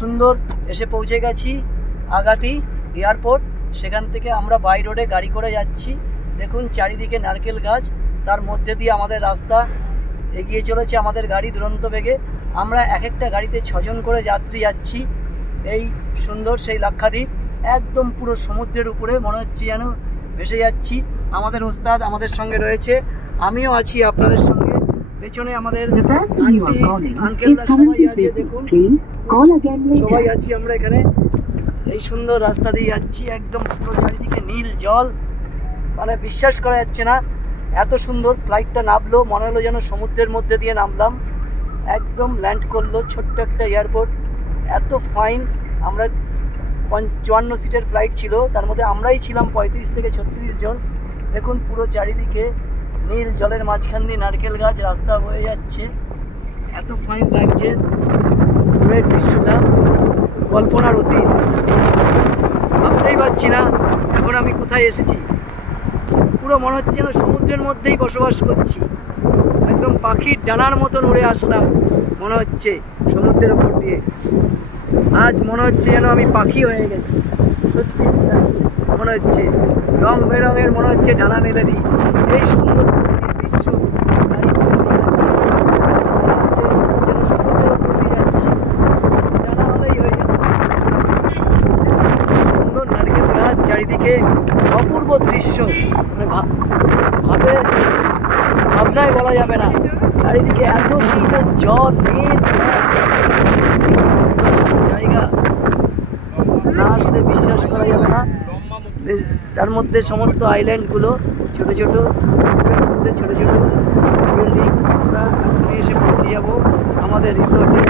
সুন্দর এসে পৌঁছে গেছি আগাতি এয়ারপোর্ট। সেখান থেকে আমরা বাই রোডে গাড়ি করে যাচ্ছি। দেখুন চারিদিকে নারকেল গাছ, তার মধ্যে দিয়ে আমাদের রাস্তা এগিয়ে চলেছে আমাদের গাড়ি দুরন্ত বেগে। আমরা এক একটা গাড়িতে 6 জন করে যাত্রী যাচ্ছি। এই সুন্দর সেই লাক্ষাদ্বীপ একদম পুরো সমুদ্রের উপরে মনে হচ্ছে যেন ভেসে যাচ্ছি। আমাদের ওস্তাদ আমাদের সঙ্গে রয়েছে, আমিও আছি আপনাদের সঙ্গে। পেছনে আমাদের আঙ্কেলরা সবাই আছে, দেখুন সবাই আছি আমরা এখানে। এই সুন্দর রাস্তা দিয়ে যাচ্ছি, একদম পুরো চারিদিকে নীল জল, মানে বিশ্বাস করা যাচ্ছে না এত সুন্দর। ফ্লাইটটা নামলো মনে হলো যেন সমুদ্রের মধ্যে দিয়ে নামলাম, একদম ল্যান্ড করলো। ছোট্ট একটা এয়ারপোর্ট, এত ফাইন। আমরা 54 সিটের ফ্লাইট ছিল, তার মধ্যে আমরাই ছিলাম 35 থেকে 36 জন। দেখুন পুরো চারিদিকে নীল জলের মাঝখান দিয়ে নারকেল গাছ, রাস্তা বয়ে যাচ্ছে, এত ফাইন লাগছে। দূরের দৃশ্যটা কল্পনার অতীত, ভাবতেই পারছি না এখন আমি কোথায় এসেছি। পুরো মনে হচ্ছে যেন সমুদ্রের মধ্যেই বসবাস করছি, একদম পাখির ডানার মতন উড়ে আসলাম মনে হচ্ছে সমুদ্রের উপর দিয়ে। আজ মনে হচ্ছে যেন আমি পাখি হয়ে গেছি, সত্যি মনে হচ্ছে রং বেরঙের মনে হচ্ছে ডানা মেলে দিই। এই সুন্দর দৃশ্য সমুদ্রের উপর দিয়ে যাচ্ছি, ডানা হলেই হয়ে যাবে। সুন্দর নারকেল গাছ চারিদিকে, অপূর্ব দৃশ্য, ভাবনায় বলা যাবে না। চারিদিকে এত সুন্দর জল, নীল জায়গা, না আসলে বিশ্বাস করা যাবে না। তার মধ্যে সমস্ত আইল্যান্ডগুলো ছোট ছোট ছোট ছোট বিল্ডিং। আমরা এসে পৌঁছে যাব আমাদের রিসোর্টে।